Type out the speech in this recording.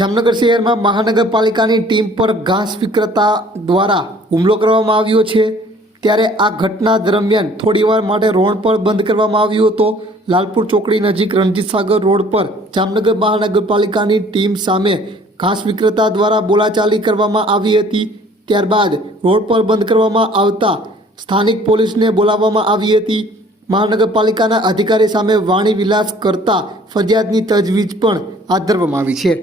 જામનગર શહેરમાં મહાનગરપાલિકાની ટીમ પર ઘાસ વિક્રેતા દ્વારા હુમલો કરવામાં આવ્યો છે। ત્યારે આ ઘટના દરમિયાન થોડીવાર માટે રોડ પર બંધ કરવામાં આવ્યો હતો। લાલપુર ચોકડી નજીક રણજીત સાગર રોડ પર જામનગર મહાનગરપાલિકાની ટીમ સામે ઘાસ વિક્રેતા દ્વારા બોલાચાલી કરવામાં આવી હતી। ત્યારબાદ રોડ પર બંધ કરવામાં આવતા સ્થાનિક પોલીસને બોલાવવામાં આવી હતી। મહાનગરપાલિકાના અધિકારી સામે વાણી વિલાસ કરતા ફરિયાદની તજવીજ પણ હાથ ધરવામાં આવી છે।